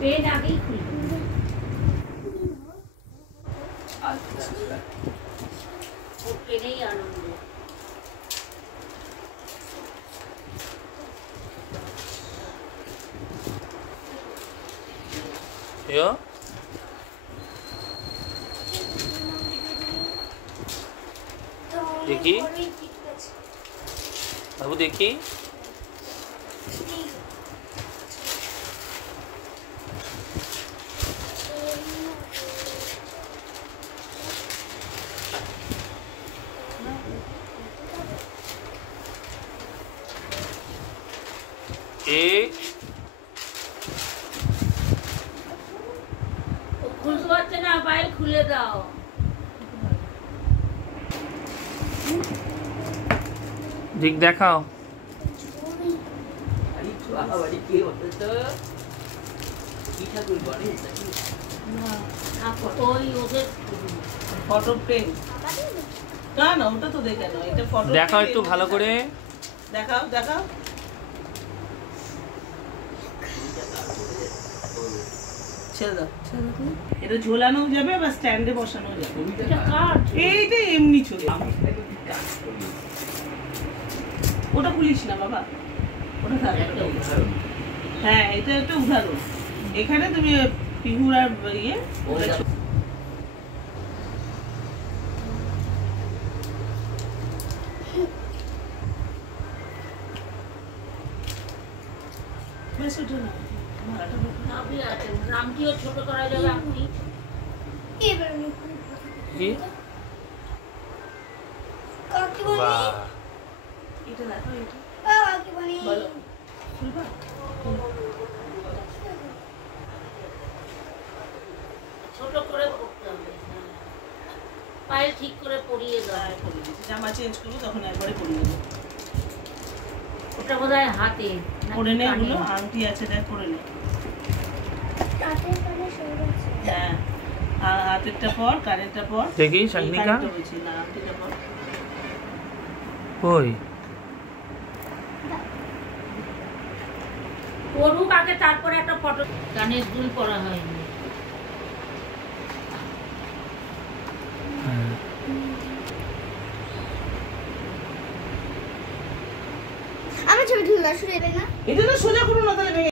Pen আগেই খুলবে। ও পেনেই আনন্দ। দেখি বাবু, দেখি খুলতে পারছে না, বাইরে খুলে দাও। দিক দেখাও। দেখাও একটু ভালো করে, দেখাও দেখাও। এটা ঝোলানো যাবে বা স্ট্যান্ডে বসানো যাবে? এইটা এমনি ছবি, ওটা খুলিস না বাবা, ওটা হ্যাঁ এটা একটা উদাহরণ। এখানে তুমি পিহুর আর ইয়ে বেশ ওটা না, নামটিও ছোট করা যাবে। আপনি এটা দেখো, এটা ছোট করে পড়তে হবে, পায়ে ঠিক করে পরিয়ে দেয়। জামা চেঞ্জ করবো তখন একবারে পরিয়ে দেবো। ওটা বোধহয় হাতে পরে নে, ওগুলো আংটি আছে দেখ, পরে নে। হ্যাঁ, হাতেরটা পর, কানেরটা পর। দেখি শাগনিকা, না আংটিটা পর। কই পড়ুক আগে, তারপরে একটা ফটো। কানের দুল পরা হয়নি। এটা না সোজা করুন